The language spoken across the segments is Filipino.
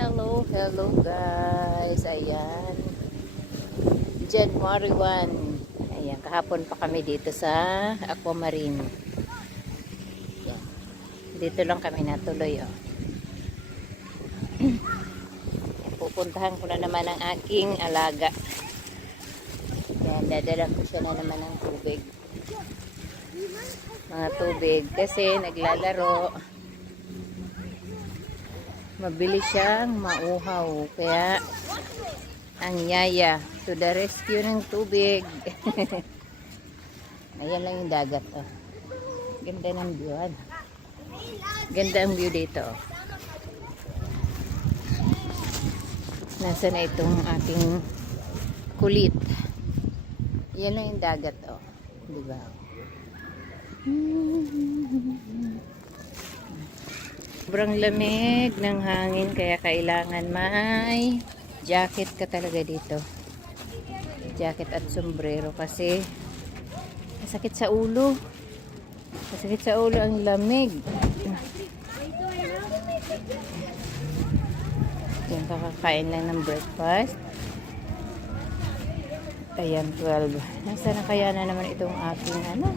Hello, hello guys. Ayan. January 1. Ayan, kahapon pa kami dito sa Aquamarine. Ayan. Dito lang kami natuloy, oh. Ayan, pupuntahan ko na naman ang aking alaga. Ayan, dadala ko siya na naman ng tubig. Mga tubig kasi naglalaro. Mabilis siyang mauhaw. Kaya ang yaya to the rescue ng tubig. Ayan lang yung dagat, oh. Ganda ng view, ano? Ganda ang view dito, oh. Nasa na itong ating kulit. Yan lang yung dagat, oh. Diba? Sobrang lamig ng hangin kaya kailangan may jacket ka talaga dito. Jacket at sombrero kasi masakit sa ulo. Masakit sa ulo ang lamig. Yan, kakakain lang ng breakfast. Ayan, 12. Nasa na kaya na naman itong aking ano?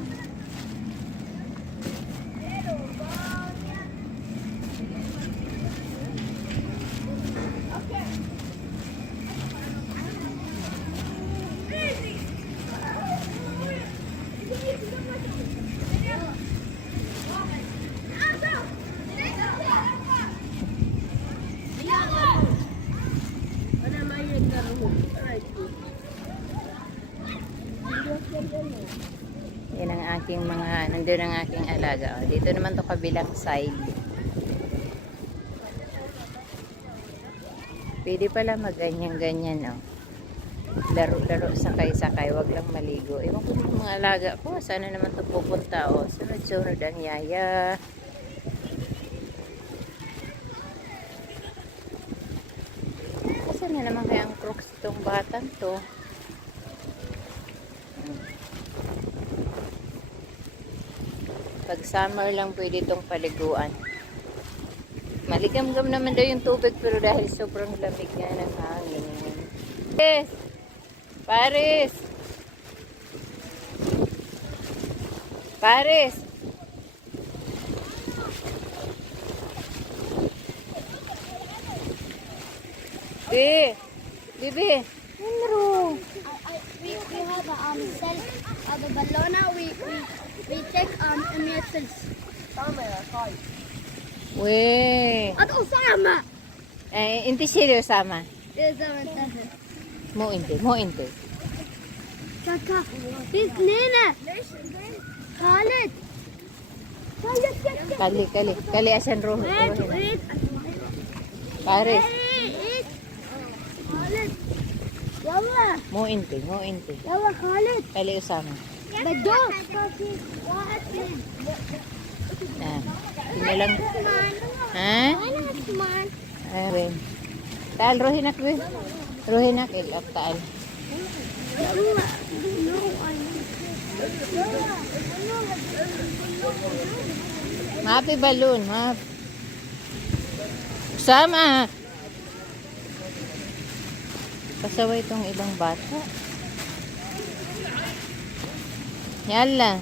Yan ang aking mga, nandun ang aking alaga. O, dito naman to kabilang side. Pwede pala magganyan-ganyan, o. Laro-laro, sakay-sakay, wag lang maligo. Ewan ko yung mga alaga ko, sana naman to pupunta, o. Sunod-sunod ang yaya. Kasi na naman kaya ang crooks itong batang to. Pag summer lang pwede itong paliguan. Maligam-gam naman daw yung tubig pero dahil sobrang lamig nga ng hangin. Paris! Paris! Paris! Bibi! Bibi! Ano? We have a cell of a ballona. We take emissions. Weh! At Osama. Inti siya sama. Osama. Mo inte. Kaka. This Nina. Khalid. Kali asan roh. Wait. Paris. Khalid. Yalla. Mo inte. Yalla Khalid. Kali usama. Baddo. Tingnan lang. Ha? Ayun. Taal rohinak we. Rohinak ilap taal. Happy balloon, ha? Sama. Pasaway itong ibang bata. Yala.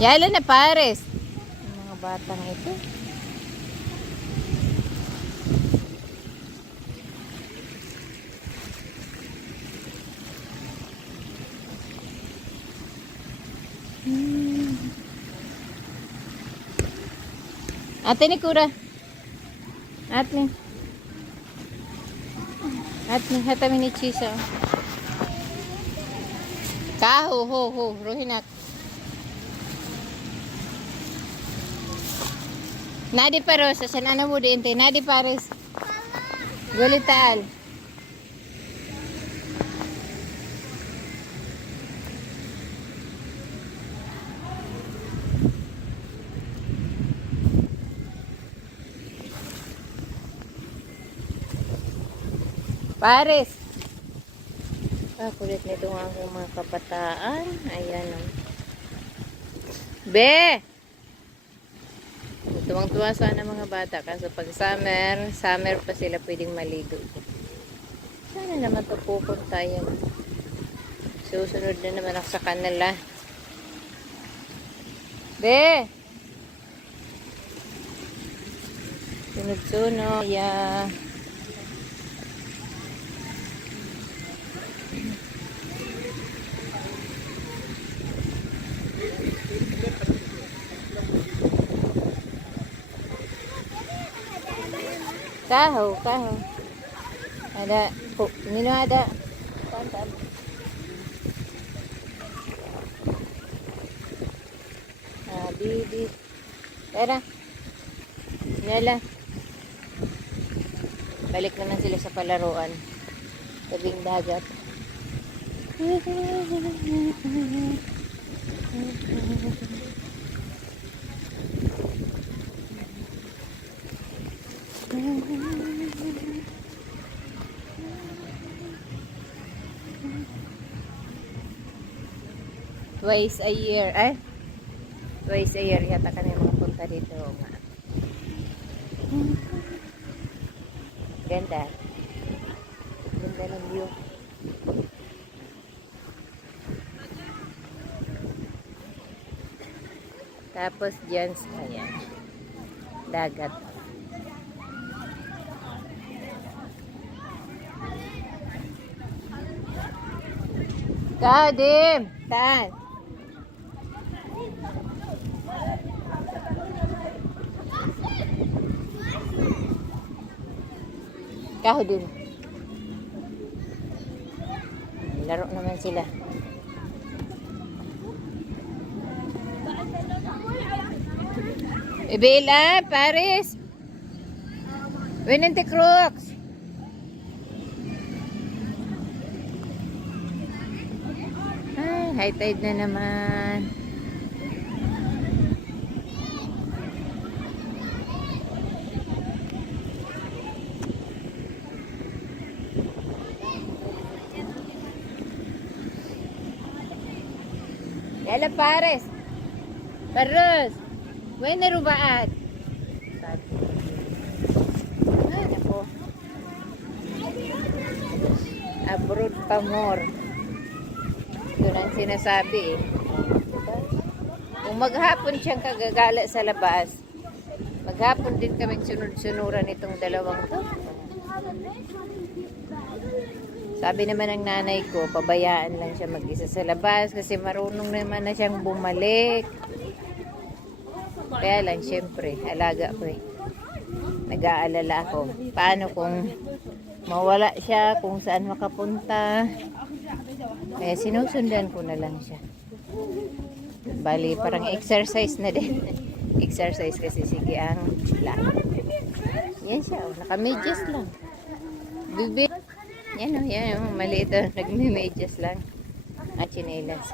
Yala na Paris. Yung mga batang ito. Ate ni Kura. Ate. Hatami ni Chisa. Kaho, ho, rohinak. Nadi Paros, asan ana mo di inte? Nadi Paris. Gulital. Paris. Kulit nito ang aking mga kabataan. Ayan. Be! Tuwang-tuwa sana mga bata kaso pag summer pa sila pwedeng maligo. Sana naman pupunta yan. Susunod na naman ako sa kanila. Be! Sunod-sunod. Yeah. Kaho. Ada, nino ada. Tan. Bibi. Tara. Nala. Balik naman sila sa palaruan. Tabing dagat. Twice a year. Twice a year yata kami makapunta dito. Ganda. Ganda ng view. Tapos dyan, ayan, dagat. Kadim! Tan! Kadim! Laro naman sila. Ibila, Paris! Winente Crooks! High tide na naman. Yala Pares. Paros. May narubaat. Ay, nako. Abroad pa more. Yun ang sinasabi eh. Kung maghapon siyang kagagala sa labas, maghapon din kaming sunod-sunuran itong dalawang to. Sabi naman ng nanay ko, pabayaan lang siya mag-isa sa labas kasi marunong naman na siyang bumalik. Kaya lang, syempre, alaga ko eh. Nag-aalala ako. Paano kung mawala siya, kung saan makapunta. Kaya sinusundan ko na lang siya. Bali, parang exercise na din. Exercise kasi sige ang lang. Yan siya, oh, naka-medyas lang. Bibi. Yan o, maliit o, nagme-medyas lang. At chinelas.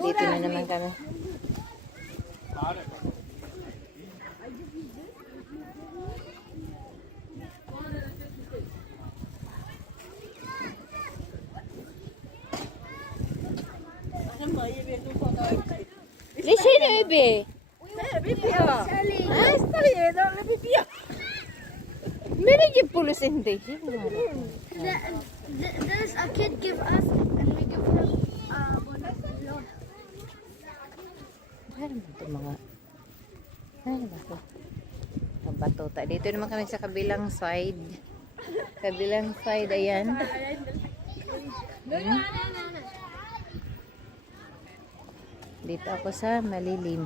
Dito na naman kami. Listen, baby. Many give police in there. There's a kid give us and we give him balloon. Ano ba ito mga? Ano ba ito? Batuta. Dito naman kami sa kabilang side. Kabilang side, ayan. Dito ako sa malilim.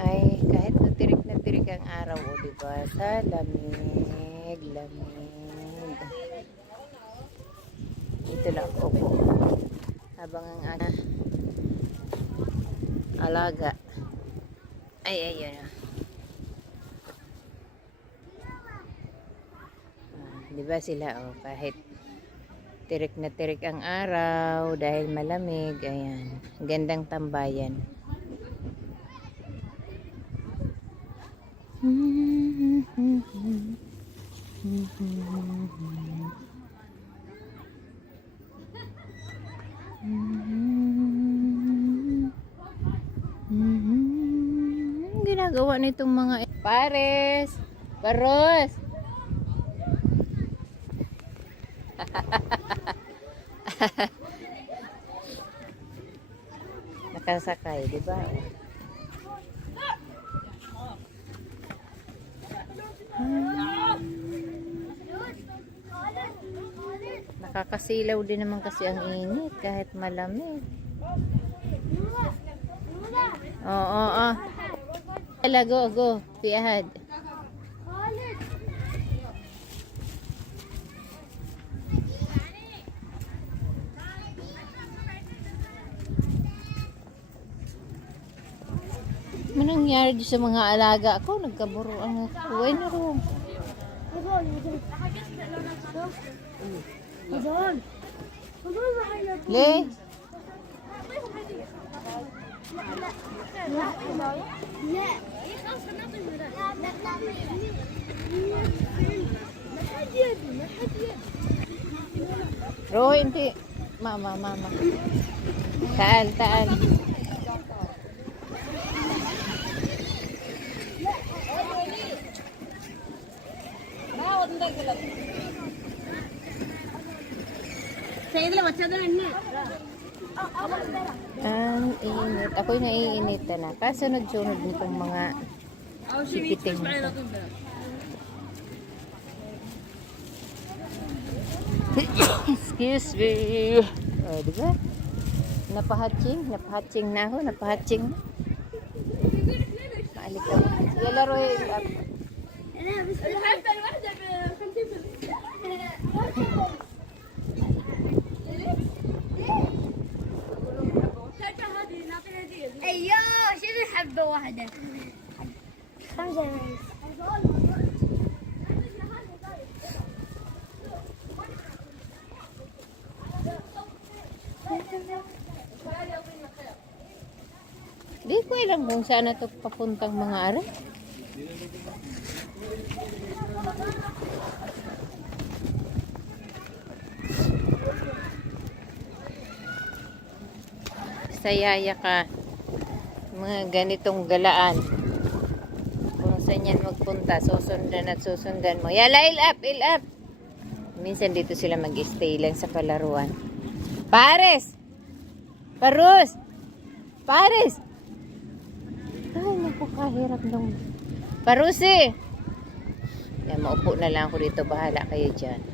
Ay, kahit na tirik ang araw, o diba? Sa lamig. Dito lang ako. Habang ang alaga. Ay, ayun. Diba sila, oh, kahit tirik na tirik ang araw dahil malamig, ayan. Gandang tambayan. ginagawa nitong mga Pares? Paros? Nakasakay, di ba? Nakakasilaw din naman kasi ang init kahit malamig. Oo. Hala, go. Piyahad. Anong nangyari sa mga alaga ko? Nagkaburuan ako. Uy na ro. Le? Ro, hindi. Mama. Taal. Ang init. Ako'y naiinit na. Kasunod-sunod nitong mga sipiting nito. Excuse me. Oh, diba? Napahatching na ako. Maalik ako. Sige, laruin. ايوه شنو حبه واحده 5 ريس Di ko alam kung saan na ito papuntang mga are. Sayaya ka. Mga ganitong galaan. Kung saan yan magpunta, susundan mo. Yala, il up. Minsan dito sila mag-stay lang sa palaruan. Pares! Paros! Pares! Ay, naku, kahirap nung Parusi! Yan, maupo na lang ako dito. Bahala kayo dyan.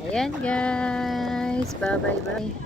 Ayan, guys. Bye.